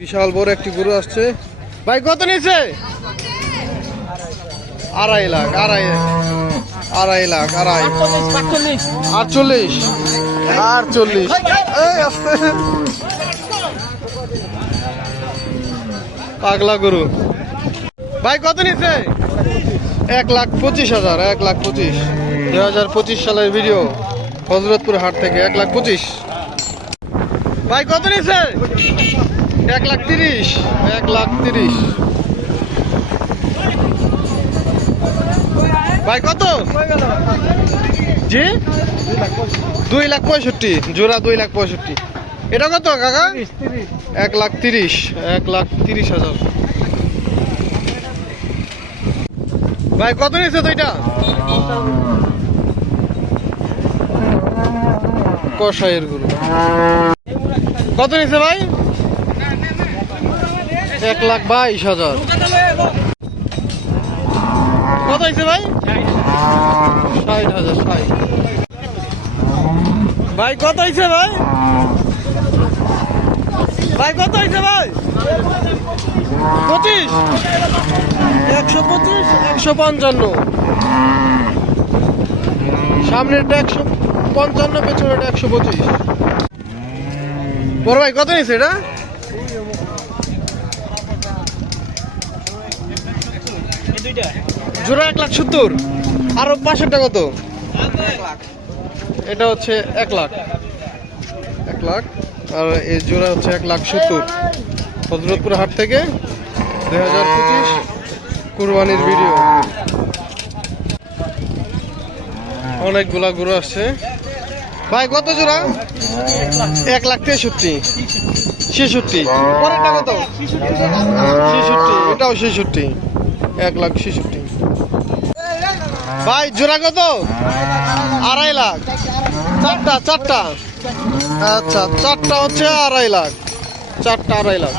বিশাল বড় একটি গরু আসছে। ভাই কত নিয়েছে? 2.5 লাখ, 2.5 লাখ, 48, 48। এই আস্তে পাগলা গরু। ভাই কত নিয়েছে? 1,25,000, 1,25,000। 2025 সালের ভিডিও, হযরতপুর হাট থেকে 1,25,000। ভাই কত নিয়েছে? 1,30,000, 1,30,000। ভাই কত? জি 2,65,000 জোড়া, 2,65,000। এটা কত কাকা? 1,30,000, 1,30,000। ভাই কত নিয়েছে দুইটা? কষাইয়ের গরু। কত নিয়েছে ভাই? 1,22,000। কত হয়েছে ভাই? 60,000, 60। ভাই কত হয়েছে ভাই? ভাই কত হয়েছে ভাই? 25, 125, 155। সামনেরটা 155, পেছনেরটা 125। বড় ভাই কত নিয়েছে এটা? জোড়া 1,70,000। আর পাশেরটা কত? এটা হচ্ছে 1 লাখ, 1 লাখ। আর এই জোড়া হচ্ছে 1,70,000। হযরতপুর হাট থেকে 2025 কুরবানির ভিডিও। অনেকগুলা গরু আসছে। ভাই কত জোড়া? 1,63,000, 66। পরেরটা কত? 66, এটাও 66, 1,66,000। ভাই জোড়া কত? 2.5 লাখ। চারটা। আচ্ছা, চারটা হচ্ছে 2.5 লাখ, চারটা 2.5 লাখ।